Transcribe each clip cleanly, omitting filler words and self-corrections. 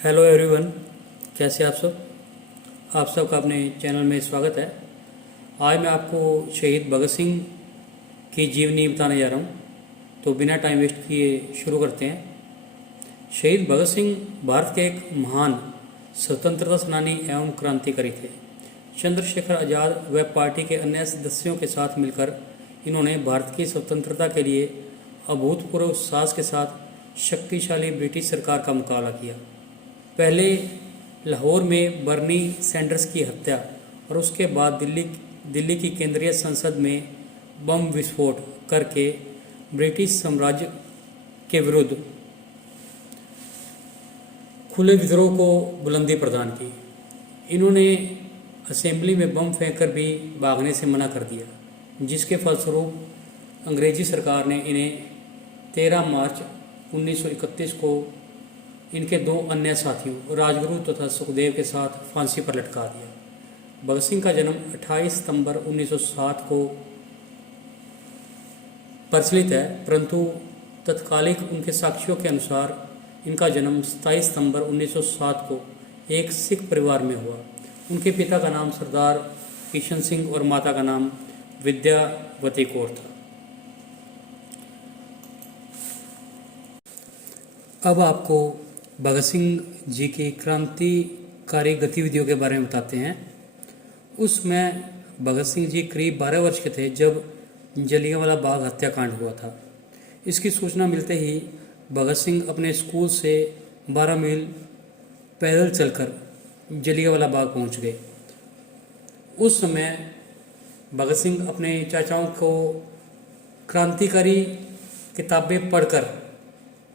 Hello everyone, कैसे आप सब। आप सबका अपने चैनल में स्वागत है। आज मैं आपको शहीद भगत सिंह की जीवनी बताने जा रहा हूँ। तो बिना टाइम वेस्ट किए शुरू करते हैं। शहीद भगत सिंह भारत के एक महान स्वतंत्रता सेनानी एवं क्रांतिकारी थे। चंद्रशेखर आज़ाद व पार्टी के अन्य सदस्यों के साथ मिलकर इन्होंने भारत की स्वतंत्रता के लिए अभूतपूर्व साहस के साथ शक्तिशाली ब्रिटिश सरकार का मुकाबला किया। पहले लाहौर में बर्नी सैंडर्स की हत्या और उसके बाद दिल्ली की केंद्रीय संसद में बम विस्फोट करके ब्रिटिश साम्राज्य के विरुद्ध खुले विद्रोह को बुलंदी प्रदान की। इन्होंने असेंबली में बम फेंककर भी भागने से मना कर दिया, जिसके फलस्वरूप अंग्रेजी सरकार ने इन्हें 13 मार्च 1931 को इनके दो अन्य साथियों राजगुरु तथा सुखदेव के साथ फांसी पर लटका दिया। भगत सिंह का जन्म 28 सितंबर 1907 को प्रचलित है, परंतु तत्कालिक उनके साक्ष्यों के अनुसार इनका जन्म 27 सितंबर 1907 को एक सिख परिवार में हुआ। उनके पिता का नाम सरदार किशन सिंह और माता का नाम विद्यावती कौर था। अब आपको भगत सिंह जी की क्रांतिकारी गतिविधियों के बारे में बताते हैं। उसमें भगत सिंह जी करीब 12 वर्ष के थे जब जलियांवाला बाग हत्याकांड हुआ था। इसकी सूचना मिलते ही भगत सिंह अपने स्कूल से 12 मील पैदल चलकर जलियांवाला बाग पहुंच गए। उस समय भगत सिंह अपने चाचाओं को क्रांतिकारी किताबें पढ़कर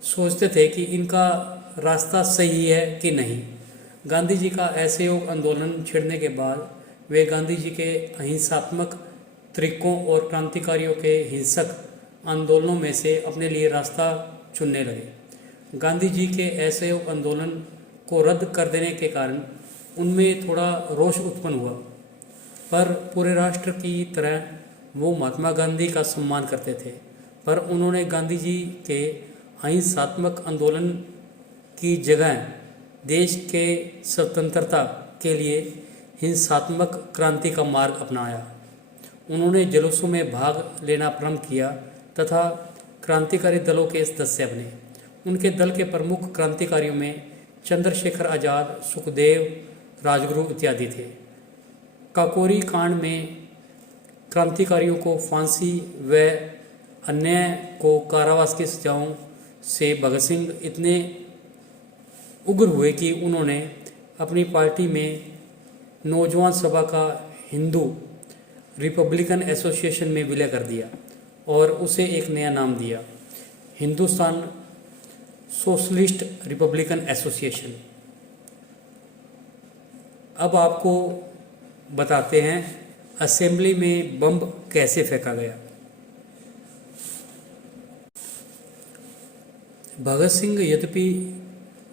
सोचते थे कि इनका रास्ता सही है कि नहीं। गांधी जी का असहयोग आंदोलन छिड़ने के बाद वे गांधी जी के अहिंसात्मक तरीकों और क्रांतिकारियों के हिंसक आंदोलनों में से अपने लिए रास्ता चुनने लगे। गांधी जी के असहयोग आंदोलन को रद्द कर देने के कारण उनमें थोड़ा रोष उत्पन्न हुआ, पर पूरे राष्ट्र की तरह वो महात्मा गांधी का सम्मान करते थे। पर उन्होंने गांधी जी के अहिंसात्मक आंदोलन की जगह देश के स्वतंत्रता के लिए हिंसात्मक क्रांति का मार्ग अपनाया। उन्होंने जुलूसों में भाग लेना प्रारंभ किया तथा क्रांतिकारी दलों के सदस्य बने। उनके दल के प्रमुख क्रांतिकारियों में चंद्रशेखर आज़ाद, सुखदेव, राजगुरु इत्यादि थे। काकोरी कांड में क्रांतिकारियों को फांसी व अन्य को कारावास की सजाओं से भगत सिंह इतने उग्र हुए कि उन्होंने अपनी पार्टी में नौजवान सभा का हिंदू रिपब्लिकन एसोसिएशन में विलय कर दिया और उसे एक नया नाम दिया, हिंदुस्तान सोशलिस्ट रिपब्लिकन एसोसिएशन। अब आपको बताते हैं असेंबली में बम कैसे फेंका गया। भगत सिंह यद्यपि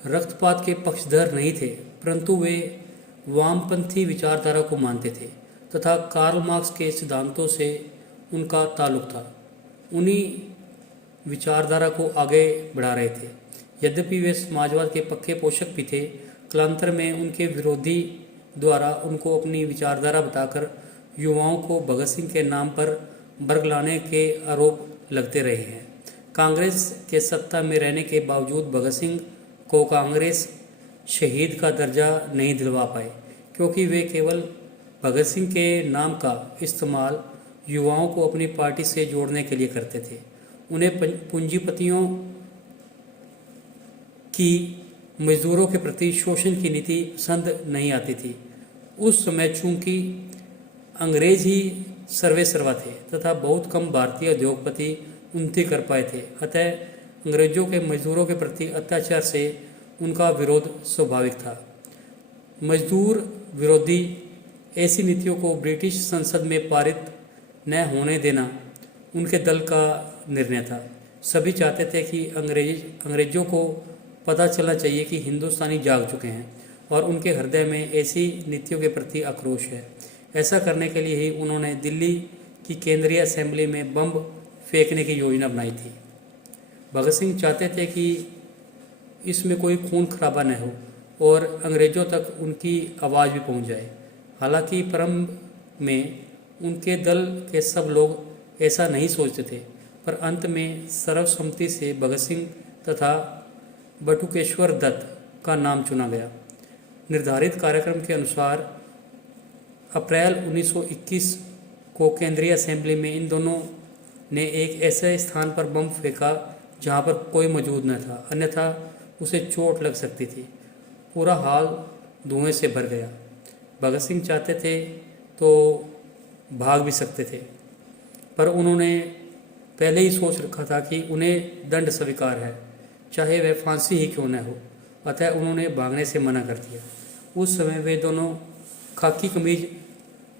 रक्तपात के पक्षधर नहीं थे, परंतु वे वामपंथी विचारधारा को मानते थे तथा कार्ल मार्क्स के सिद्धांतों से उनका ताल्लुक था। उन्हीं विचारधारा को आगे बढ़ा रहे थे। यद्यपि वे समाजवाद के पक्के पोषक भी थे, कालांतर में उनके विरोधी द्वारा उनको अपनी विचारधारा बताकर युवाओं को भगत सिंह के नाम पर बरगलाने के आरोप लगते रहे हैं। कांग्रेस के सत्ता में रहने के बावजूद भगत सिंह को कांग्रेस शहीद का दर्जा नहीं दिलवा पाए, क्योंकि वे केवल भगत सिंह के नाम का इस्तेमाल युवाओं को अपनी पार्टी से जोड़ने के लिए करते थे। उन्हें पूंजीपतियों की मजदूरों के प्रति शोषण की नीति पसंद नहीं आती थी। उस समय चूंकि अंग्रेज ही सर्वे सर्वा थे तथा बहुत कम भारतीय उद्योगपति उन्नति कर पाए थे, अतः अंग्रेजों के मजदूरों के प्रति अत्याचार से उनका विरोध स्वाभाविक था। मजदूर विरोधी ऐसी नीतियों को ब्रिटिश संसद में पारित न होने देना उनके दल का निर्णय था। सभी चाहते थे कि अंग्रेजों को पता चलना चाहिए कि हिंदुस्तानी जाग चुके हैं और उनके हृदय में ऐसी नीतियों के प्रति आक्रोश है। ऐसा करने के लिए ही उन्होंने दिल्ली की केंद्रीय असेंबली में बम फेंकने की योजना बनाई थी। भगत सिंह चाहते थे कि इसमें कोई खून खराबा न हो और अंग्रेज़ों तक उनकी आवाज़ भी पहुंच जाए। हालांकि प्रारंभ में उनके दल के सब लोग ऐसा नहीं सोचते थे, पर अंत में सर्वसम्मति से भगत सिंह तथा बटुकेश्वर दत्त का नाम चुना गया। निर्धारित कार्यक्रम के अनुसार अप्रैल 1921 को केंद्रीय असेंबली में इन दोनों ने एक ऐसे स्थान पर बम फेंका जहां पर कोई मौजूद न था, अन्यथा उसे चोट लग सकती थी। पूरा हॉल धुएं से भर गया। भगत सिंह चाहते थे तो भाग भी सकते थे, पर उन्होंने पहले ही सोच रखा था कि उन्हें दंड स्वीकार है, चाहे वह फांसी ही क्यों न हो। अतः उन्होंने भागने से मना कर दिया। उस समय वे दोनों खाकी कमीज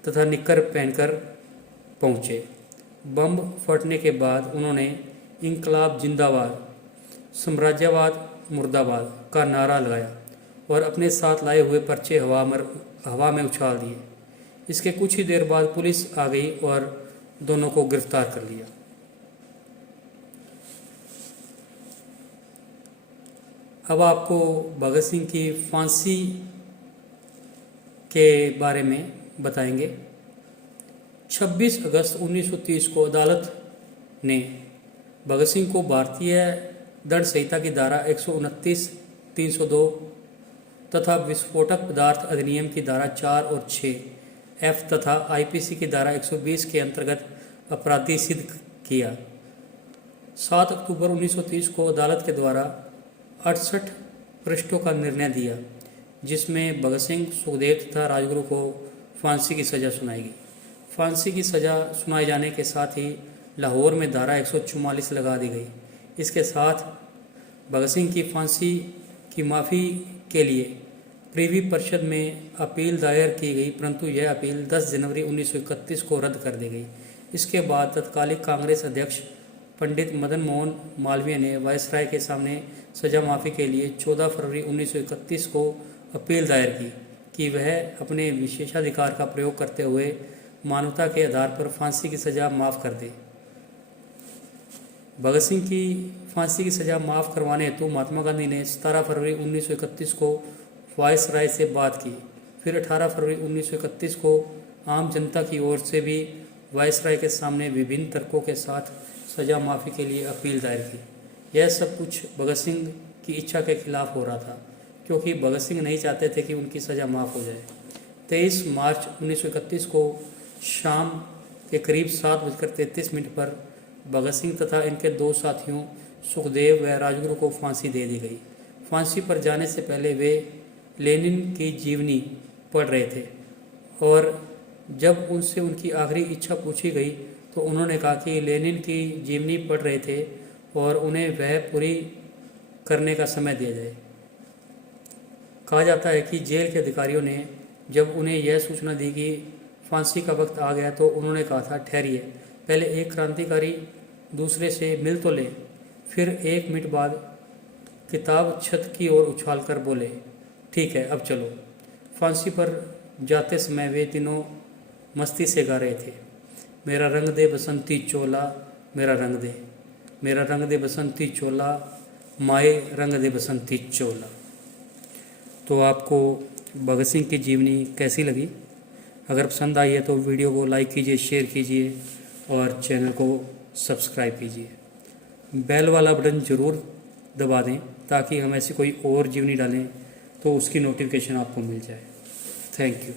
तथा निक्कर पहनकर पहुँचे। बम फटने के बाद उन्होंने इंकलाब जिंदाबाद, साम्राज्यवाद मुर्दाबाद का नारा लगाया और अपने साथ लाए हुए पर्चे हवा में उछाल दिए। इसके कुछ ही देर बाद पुलिस आ गई और दोनों को गिरफ्तार कर लिया। अब आपको भगत सिंह की फांसी के बारे में बताएंगे। 26 अगस्त 1930 को अदालत ने भगत सिंह को भारतीय दंड संहिता की धारा 129, 302 तथा विस्फोटक पदार्थ अधिनियम की धारा 4 और 6 एफ तथा आईपीसी की धारा 120 के अंतर्गत अपराधी सिद्ध किया। 7 अक्टूबर 1930 को अदालत के द्वारा 68 पृष्ठों का निर्णय दिया, जिसमें भगत सिंह, सुखदेव तथा राजगुरु को फांसी की सज़ा सुनाई गई। फांसी की सज़ा सुनाए जाने के साथ ही लाहौर में धारा 144 लगा दी गई। इसके साथ भगत सिंह की फांसी की माफ़ी के लिए प्रिवी परिषद में अपील दायर की गई, परंतु यह अपील 10 जनवरी 1931 को रद्द कर दी गई। इसके बाद तत्कालीन कांग्रेस अध्यक्ष पंडित मदन मोहन मालवीय ने वायसराय के सामने सजा माफ़ी के लिए 14 फरवरी 1931 को अपील दायर की कि वह अपने विशेषाधिकार का प्रयोग करते हुए मानवता के आधार पर फांसी की सज़ा माफ़ कर दे। भगत सिंह की फांसी की सज़ा माफ़ करवाने हेतु महात्मा गांधी ने 17 फरवरी 1931 को वायसराय से बात की। फिर 18 फरवरी 1931 को आम जनता की ओर से भी वायसराय के सामने विभिन्न तर्कों के साथ सज़ा माफ़ी के लिए अपील दायर की। यह सब कुछ भगत सिंह की इच्छा के खिलाफ हो रहा था, क्योंकि भगत सिंह नहीं चाहते थे कि उनकी सज़ा माफ़ हो जाए। 23 मार्च 1931 को शाम के करीब 7:33 पर भगत सिंह तथा इनके दो साथियों सुखदेव व राजगुरु को फांसी दे दी गई। फांसी पर जाने से पहले वे लेनिन की जीवनी पढ़ रहे थे और जब उनसे उनकी आखिरी इच्छा पूछी गई तो उन्होंने कहा कि लेनिन की जीवनी पढ़ रहे थे और उन्हें वह पूरी करने का समय दिया जाए। कहा जाता है कि जेल के अधिकारियों ने जब उन्हें यह सूचना दी कि फांसी का वक्त आ गया तो उन्होंने कहा था, ठहरिए, पहले एक क्रांतिकारी दूसरे से मिल तो ले। फिर 1 मिनट बाद किताब छत की ओर उछालकर बोले, ठीक है, अब चलो। फांसी पर जाते समय वे तीनों मस्ती से गा रहे थे, मेरा रंग दे बसंती चोला, मेरा रंग दे, मेरा रंग दे बसंती चोला, माए रंग दे बसंती चोला। तो आपको भगत सिंह की जीवनी कैसी लगी? अगर पसंद आई है तो वीडियो को लाइक कीजिए, शेयर कीजिए और चैनल को सब्सक्राइब कीजिए। बेल वाला बटन ज़रूर दबा दें ताकि हम ऐसी कोई और जीवनी डालें तो उसकी नोटिफिकेशन आपको मिल जाए। Thank you.